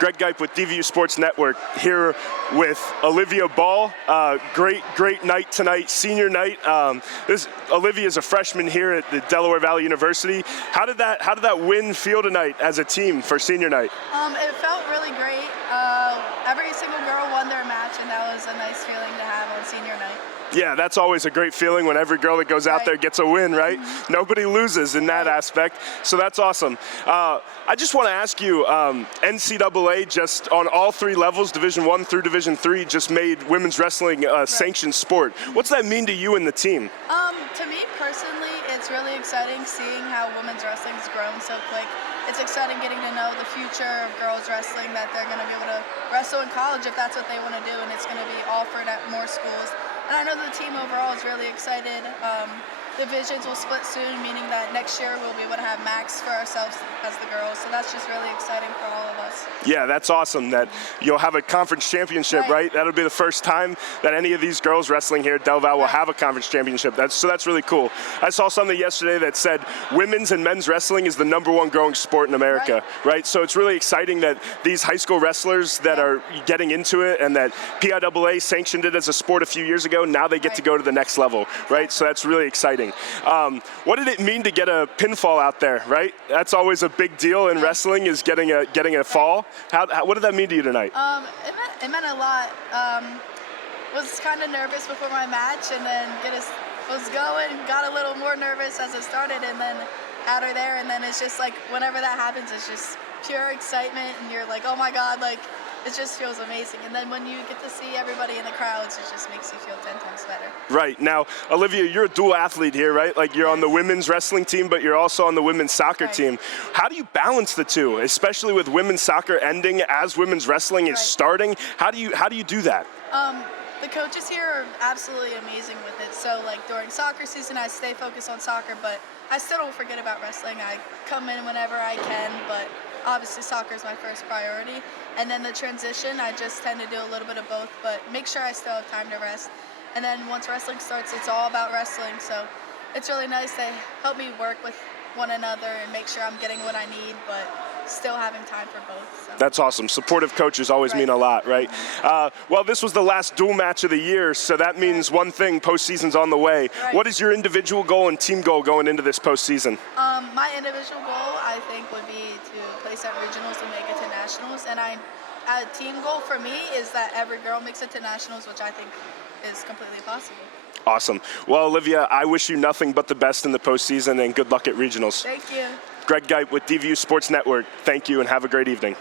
Greg Geip with DVU Sports Network here with Olivia Ball. Great night tonight, senior night. Olivia is a freshman here at the Delaware Valley University. How did that win feel tonight as a team for senior night? It felt really great. Every single girl won their match, and that was a nice feeling to have on senior night. Yeah, that's always a great feeling when every girl that goes out there gets a win, right? Mm-hmm. Nobody loses in that aspect, so that's awesome. I just want to ask you, NCAA just on all three levels, Division I through Division III, just made women's wrestling a sanctioned sport. What's that mean to you and the team? To me personally, it's really exciting seeing how women's wrestling has grown so quick. It's exciting getting to know the future of girls wrestling, that they're going to be able to wrestle in college if that's what they want to do, and it's going to be offered at more schools. And I know the team overall is really excited. Divisions will split soon, meaning that next year we'll be able to have max for ourselves as the girls. So that's just really exciting for all of us. Yeah, that's awesome that you'll have a conference championship, right? That'll be the first time that any of these girls wrestling here at Del Val will have a conference championship. That's really cool. I saw something yesterday that said women's and men's wrestling is the #1 growing sport in America, right? So it's really exciting that these high school wrestlers that are getting into it, and that PIAA sanctioned it as a sport a few years ago, now they get to go to the next level, right? So that's really exciting. What did it mean to get a pinfall out there, right? That's always a big deal in wrestling, is getting a fall. What did that mean to you tonight? It meant a lot. Was kind of nervous before my match, and then was going, got a little more nervous as it started, and then had her there, and then it's just like whenever that happens, it's just pure excitement, and you're like, oh my God, like it just feels amazing. And then when you get to see everybody in the crowds, it just makes you feel 10 times better. Right. Now, Olivia, you're a dual athlete here, right? Like you're on the women's wrestling team, but you're also on the women's soccer team. How do you balance the two, especially with women's soccer ending as women's wrestling is starting? How do you do that? The coaches here are absolutely amazing with it. So like during soccer season, I stay focused on soccer, but I still don't forget about wrestling. I come in whenever I can, but obviously soccer is my first priority. And then the transition, I just tend to do a little bit of both, but make sure I still have time to rest. And then once wrestling starts, it's all about wrestling. So it's really nice. They help me work with one another and make sure I'm getting what I need, but still having time for both. So. That's awesome. Supportive coaches always mean a lot, right? Well, this was the last dual match of the year, so that means one thing: postseason's on the way. What is your individual goal and team goal going into this postseason? My individual goal, I think, would be to place at regionals and make it to nationals. And a team goal for me is that every girl makes it to nationals, which I think is completely possible. Awesome. Well, Olivia, I wish you nothing but the best in the postseason, and good luck at regionals. Thank you. Greg Geip with DVU Sports Network. Thank you, and have a great evening.